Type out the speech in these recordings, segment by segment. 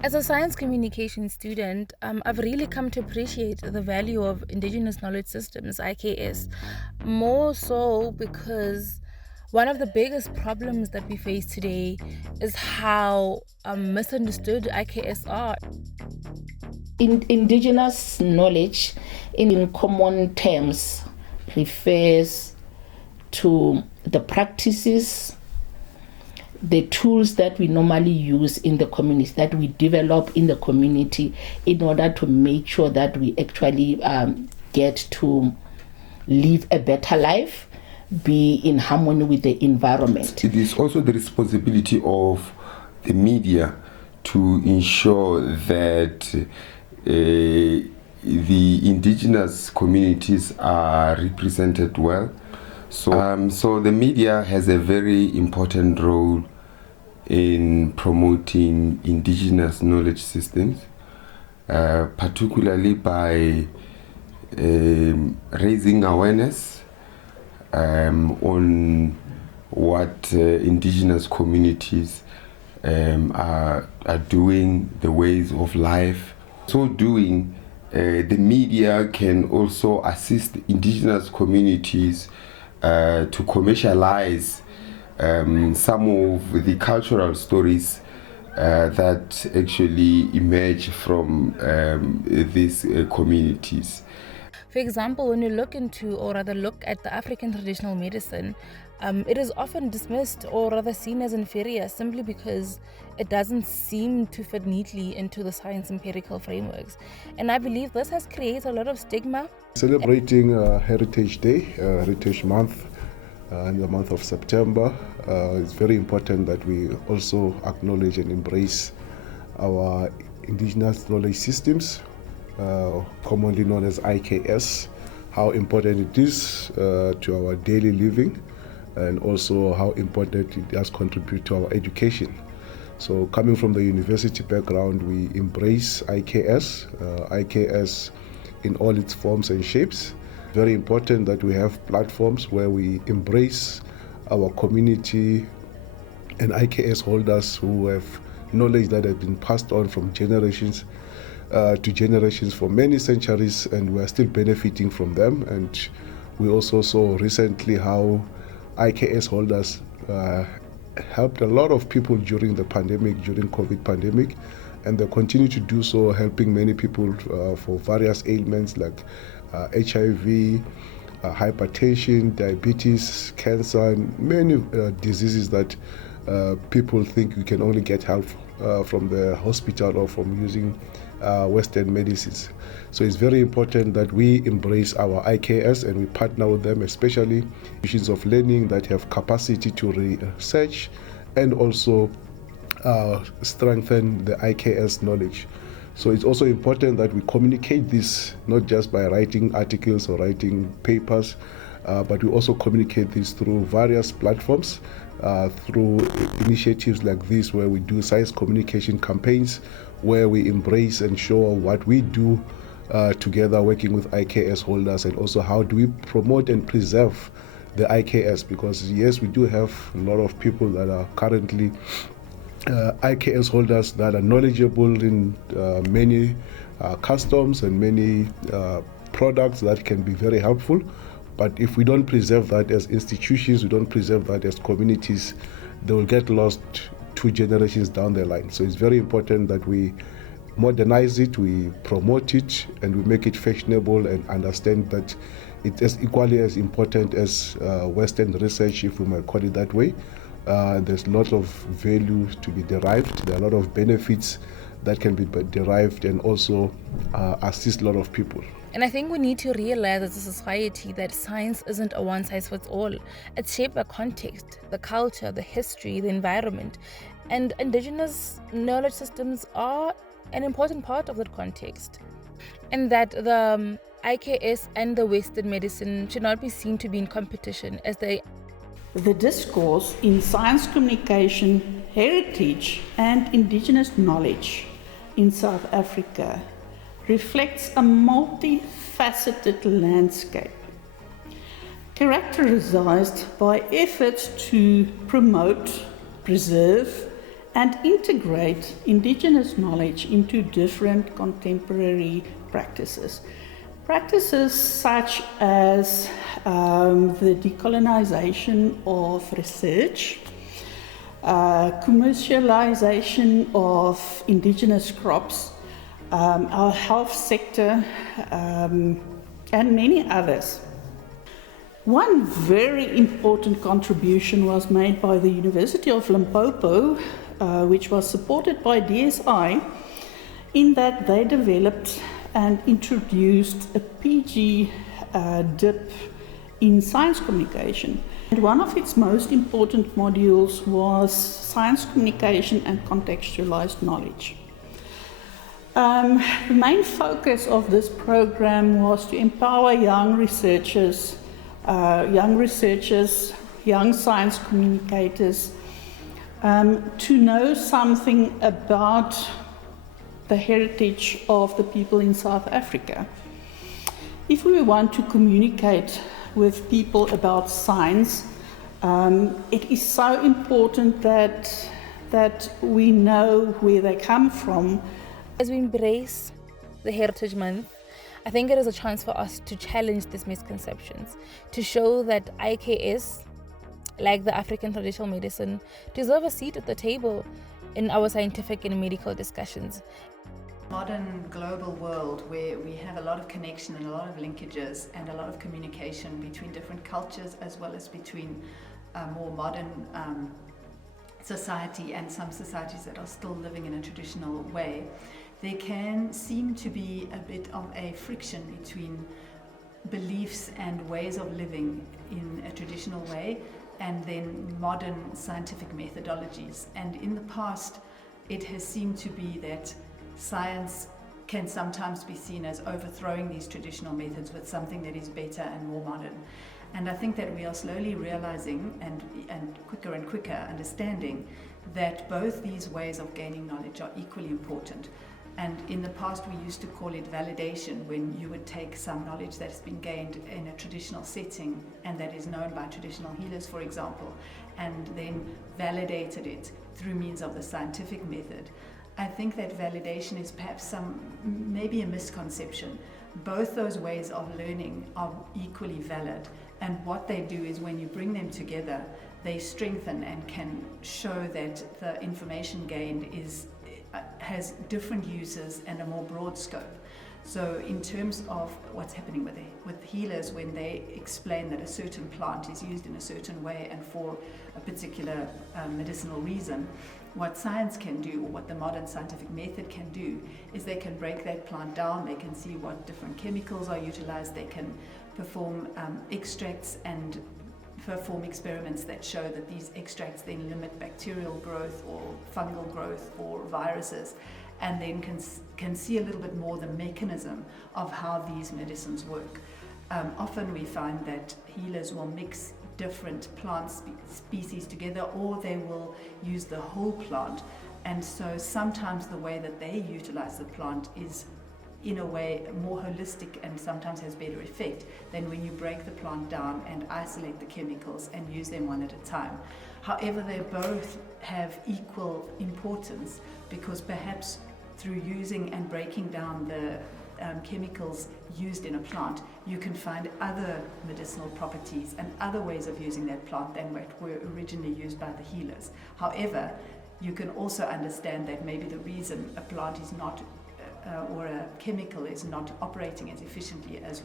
As a science communication student, I've really come to appreciate the value of Indigenous Knowledge Systems, IKS, more so because one of the biggest problems that we face today is how misunderstood IKS are. Indigenous knowledge, in common terms, refers to the practices, the tools that we normally use in the community, that we develop in the community in order to make sure that we actually get to live a better life, be in harmony with the environment. It is also the responsibility of the media to ensure that the indigenous communities are represented well. So the media has a very important role in promoting indigenous knowledge systems, particularly by raising awareness on what indigenous communities are doing, the ways of life. So doing, the media can also assist indigenous communities to commercialize some of the cultural stories that actually emerge from these communities. For example, when you look into, or rather look at the African traditional medicine, it is often dismissed or rather seen as inferior simply because it doesn't seem to fit neatly into the science empirical frameworks. And I believe this has created a lot of stigma. Celebrating Heritage Day, Heritage Month, in the month of September, it's very important that we also acknowledge and embrace our indigenous knowledge systems, commonly known as IKS, how important it is to our daily living, and also how important it does contribute to our education. So coming from the university background, we embrace IKS in all its forms and shapes. Very important that we have platforms where we embrace our community and IKS holders who have knowledge that has been passed on from generations to generations for many centuries, and we are still benefiting from them. And we also saw recently how IKS holders helped a lot of people during the pandemic, during COVID pandemic, and they continue to do so, helping many people for various ailments like HIV, hypertension, diabetes, cancer, and many diseases that people think we can only get help from the hospital or from using Western medicines. So it's very important that we embrace our IKS and we partner with them, especially institutions of learning that have capacity to research and also strengthen the IKS knowledge. So it's also important that we communicate this not just by writing articles or writing papers, but we also communicate this through various platforms, through initiatives like this where we do science communication campaigns, where we embrace and show what we do together working with IKS holders, and also how do we promote and preserve the IKS, because yes, we do have a lot of people that are currently IKS holders that are knowledgeable in many customs and many products that can be very helpful. But if we don't preserve that as institutions, we don't preserve that as communities, they will get lost 2 generations down the line. So it's very important that we modernize it, we promote it, and we make it fashionable, and understand that it is equally as important as Western research, if we might call it that way. There's a lot of value to be derived. There are a lot of benefits that can be derived, and also assist a lot of people. And I think we need to realize as a society that science isn't a one-size-fits-all. It's shaped by context, the culture, the history, the environment. And indigenous knowledge systems are an important part of that context. And that the IKS and the Western medicine should not be seen to be in competition, as they... The discourse in science communication, heritage, and indigenous knowledge in South Africa reflects a multifaceted landscape, characterized by efforts to promote, preserve, and integrate Indigenous knowledge into different contemporary practices. Practices such as the decolonization of research, commercialization of Indigenous crops, our health sector, and many others. One very important contribution was made by the University of Limpopo, which was supported by DSI, in that they developed and introduced a PG dip in science communication. And one of its most important modules was science communication and contextualized knowledge. The main focus of this program was to empower young researchers, young science communicators, to know something about the heritage of the people in South Africa. If we want to communicate with people about science, it is so important that we know where they come from. As we embrace the Heritage Month, I think it is a chance for us to challenge these misconceptions, to show that IKS, like the African traditional medicine, deserve a seat at the table in our scientific and medical discussions. Modern global world where we have a lot of connection and a lot of linkages and a lot of communication between different cultures as well as between more modern society and some societies that are still living in a traditional way, there can seem to be a bit of a friction between beliefs and ways of living in a traditional way and then modern scientific methodologies. And in the past, it has seemed to be that science can sometimes be seen as overthrowing these traditional methods with something that is better and more modern. And I think that we are slowly realizing and quicker understanding that both these ways of gaining knowledge are equally important. And in the past we used to call it validation, when you would take some knowledge that has been gained in a traditional setting and that is known by traditional healers, for example, and then validated it through means of the scientific method. I think that validation is perhaps maybe a misconception. Both those ways of learning are equally valid, and what they do is when you bring them together, they strengthen and can show that the information gained has different uses and a more broad scope. So in terms of what's happening with healers when they explain that a certain plant is used in a certain way and for a particular medicinal reason, what science can do, or what the modern scientific method can do, is they can break that plant down, they can see what different chemicals are utilized, they can perform extracts and perform experiments that show that these extracts then limit bacterial growth or fungal growth or viruses, and then can see a little bit more the mechanism of how these medicines work. Often we find that healers will mix different plant species together, or they will use the whole plant, and so sometimes the way that they utilize the plant is in a way more holistic and sometimes has better effect than when you break the plant down and isolate the chemicals and use them one at a time. However, they both have equal importance, because perhaps through using and breaking down the chemicals used in a plant, you can find other medicinal properties and other ways of using that plant than what were originally used by the healers. However, you can also understand that maybe the reason a plant is not or a chemical is not operating as efficiently as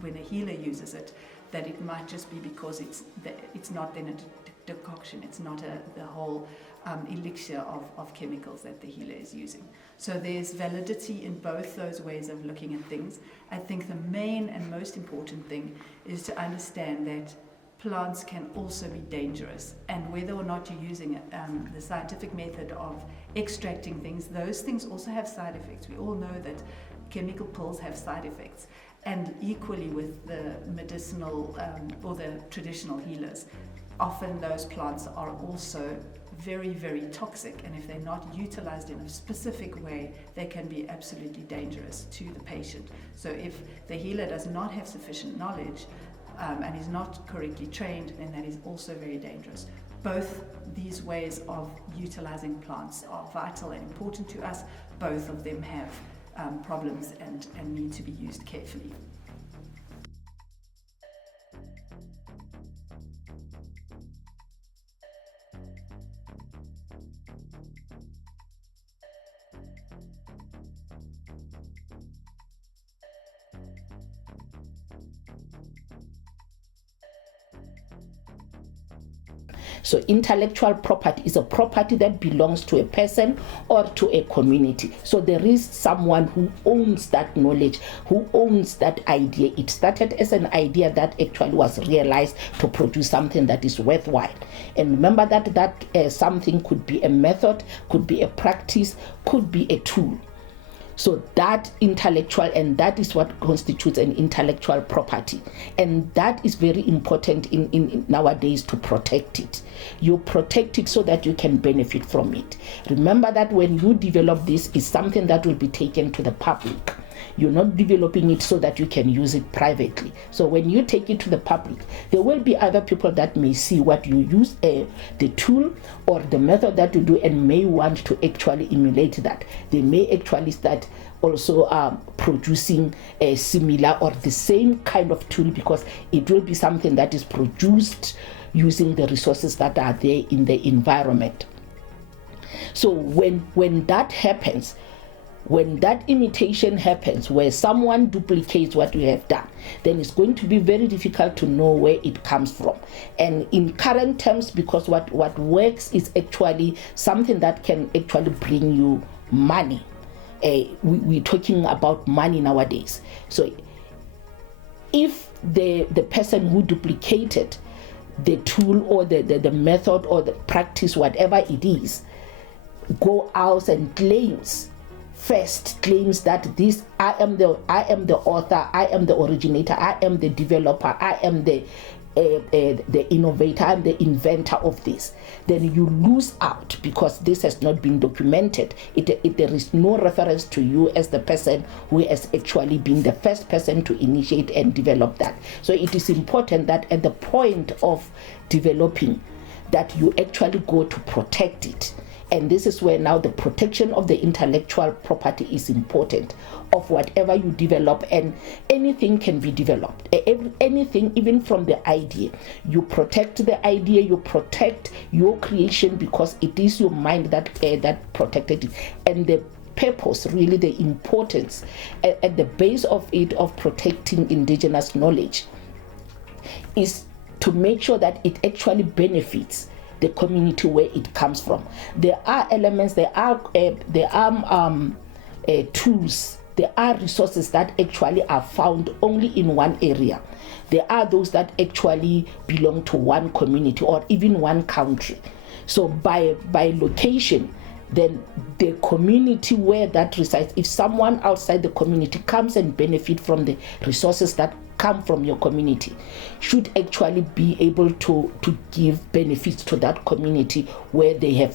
when a healer uses it, that it might just be because it's not then a decoction, it's not the whole elixir of chemicals that the healer is using. So there's validity in both those ways of looking at things. I think the main and most important thing is to understand that plants can also be dangerous, and whether or not you're using the scientific method of extracting things, those things also have side effects. We all know that chemical pills have side effects, and equally with the medicinal or the traditional healers, often those plants are also very, very toxic, and if they're not utilized in a specific way, they can be absolutely dangerous to the patient. So if the healer does not have sufficient knowledge and is not correctly trained, then that is also very dangerous. both these ways of utilizing plants are vital and important to us. Both of them have problems and need to be used carefully. So intellectual property is a property that belongs to a person or to a community. So there is someone who owns that knowledge, who owns that idea. It started as an idea that actually was realized to produce something that is worthwhile. And remember that something could be a method, could be a practice, could be a tool. So that intellectual, and that is what constitutes an intellectual property. And that is very important in nowadays to protect it. You protect it so that you can benefit from it. Remember that when you develop this, it's something that will be taken to the public. You're not developing it so that you can use it privately. So when you take it to the public, there will be other people that may see what you use, the tool or the method that you do, and may want to actually emulate that. They may actually start also producing a similar or the same kind of tool, because it will be something that is produced using the resources that are there in the environment. So when that happens, when that imitation happens, where someone duplicates what you have done, then it's going to be very difficult to know where it comes from. And in current terms, because what works is actually something that can actually bring you money. We're talking about money nowadays. So if the person who duplicated the tool or the method or the practice, whatever it is, go out and claims that this, I am the author, I am the originator, I am the developer, I am the innovator, I'm the inventor of this, then you lose out, because this has not been documented. There is no reference to you as the person who has actually been the first person to initiate and develop that. So it is important that at the point of developing, that you actually go to protect it. And this is where now the protection of the intellectual property is important, of whatever you develop. And anything can be developed, anything, even from the idea. You protect the idea, you protect your creation, because it is your mind that protected it. And the purpose, really the importance at the base of it, of protecting indigenous knowledge, is to make sure that it actually benefits the community where it comes from. There are elements, there are tools, there are resources that actually are found only in one area. There are those that actually belong to one community or even one country. So by location, then the community where that resides, if someone outside the community comes and benefit from the resources that come from your community, should actually be able to give benefits to that community where they have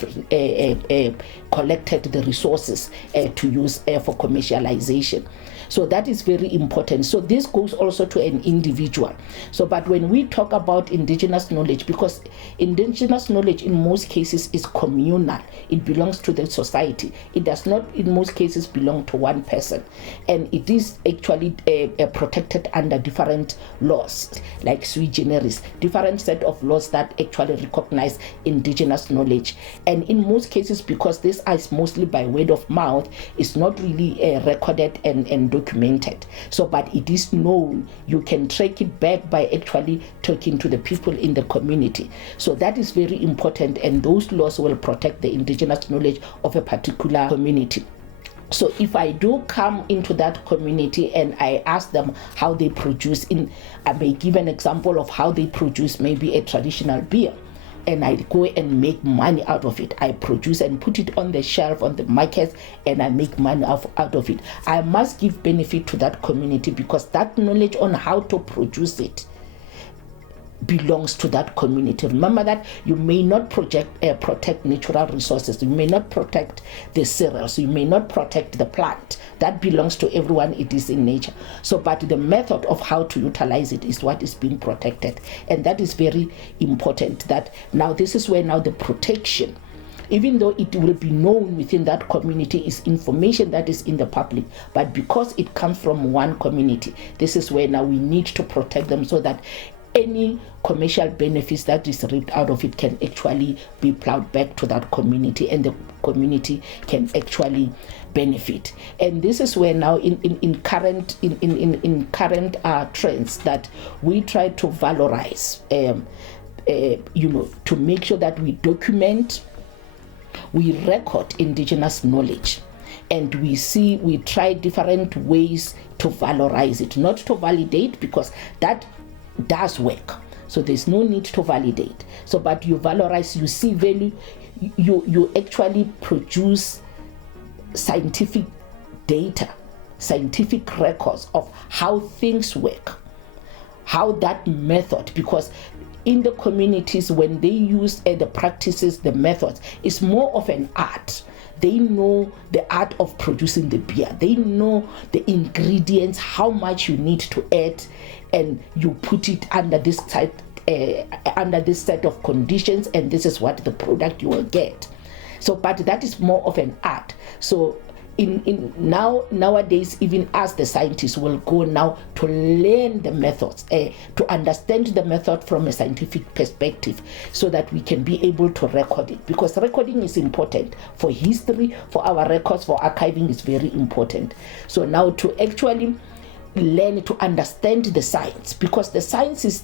collected the resources to use for commercialization. So that is very important. So this goes also to an individual. So, but when we talk about indigenous knowledge, because indigenous knowledge in most cases is communal, it belongs to the society. It does not in most cases belong to one person. And it is actually protected under different laws, like sui generis, different set of laws that actually recognize indigenous knowledge. And in most cases, because this is mostly by word of mouth, it's not really recorded and documented. So, but it is known. You can track it back by actually talking to the people in the community. So that is very important, and those laws will protect the indigenous knowledge of a particular community. So if I do come into that community and I ask them how they produce, I may give an example of how they produce maybe a traditional beer, and I go and make money out of it. I produce and put it on the shelf on the market, and I make money out of it. I must give benefit to that community, because that knowledge on how to produce it, belongs to that community. Remember that you may not protect natural resources, you may not protect the cereals, you may not protect the plant. That belongs to everyone, it is in nature. So, but the method of how to utilize it is what is being protected. And that is very important, that now this is where now the protection, even though it will be known within that community, is information that is in the public, but because it comes from one community, this is where now we need to protect them so that any commercial benefits that is reaped out of it can actually be plowed back to that community, and the community can actually benefit. And this is where now in current trends that we try to valorize, to make sure that we document, we record indigenous knowledge, and we try different ways to valorize it, not to validate, because that does work, so there's no need to validate. So but you valorize, you see value, you actually produce scientific data, scientific records of how things work, how that method, because in the communities when they use the practices, the methods, it's more of an art. They know the art of producing the beer. They know the ingredients, how much you need to add, and you put it under this type, under this set of conditions, and this is what the product you will get. So, but that is more of an art. So nowadays, even as the scientists will go now to learn the methods, to understand the method from a scientific perspective, so that we can be able to record it, because recording is important for history, for our records, for archiving is very important. So now to actually learn to understand the science, because the science is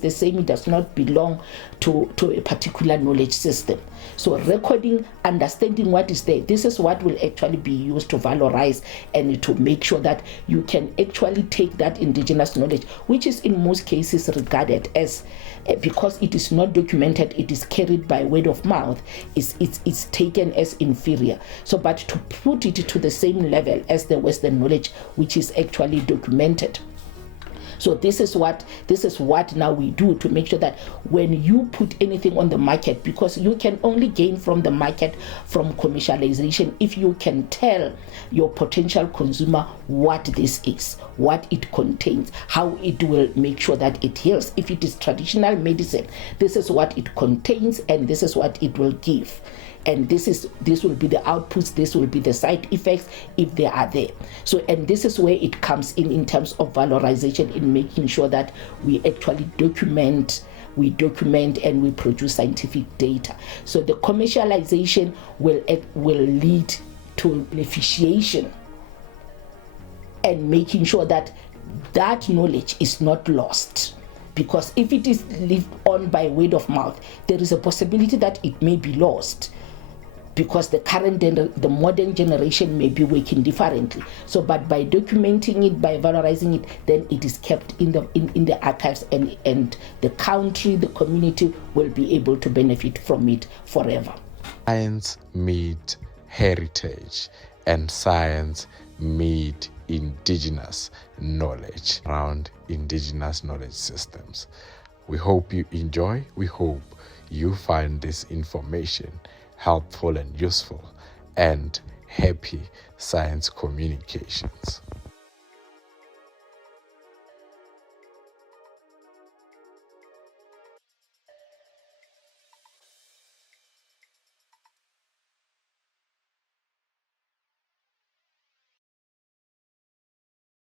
the same, it does not belong to a particular knowledge system. So recording, understanding what is there, this is what will actually be used to valorize and to make sure that you can actually take that indigenous knowledge, which is in most cases regarded as, because it is not documented, it is carried by word of mouth, it's taken as inferior. So but to put it to the same level as the Western knowledge, which is actually documented. So this is what now we do to make sure that when you put anything on the market, because you can only gain from the market from commercialization if you can tell your potential consumer what this is, what it contains, how it will make sure that it heals. If it is traditional medicine, this is what it contains and this is what it will give. And this will be the outputs, this will be the side effects if they are there. So, and this is where it comes in terms of valorization, in making sure that we actually document and we produce scientific data. So the commercialization will lead to beneficiation and making sure that that knowledge is not lost. Because if it is lived on by word of mouth, there is a possibility that it may be lost, because the modern generation may be working differently. So, but by documenting it, by valorizing it, then it is kept in the archives, and the country, the community will be able to benefit from it forever. Science meet heritage, and science meet indigenous knowledge around indigenous knowledge systems. We hope you enjoy. We hope you find this information helpful and useful, and happy science communications.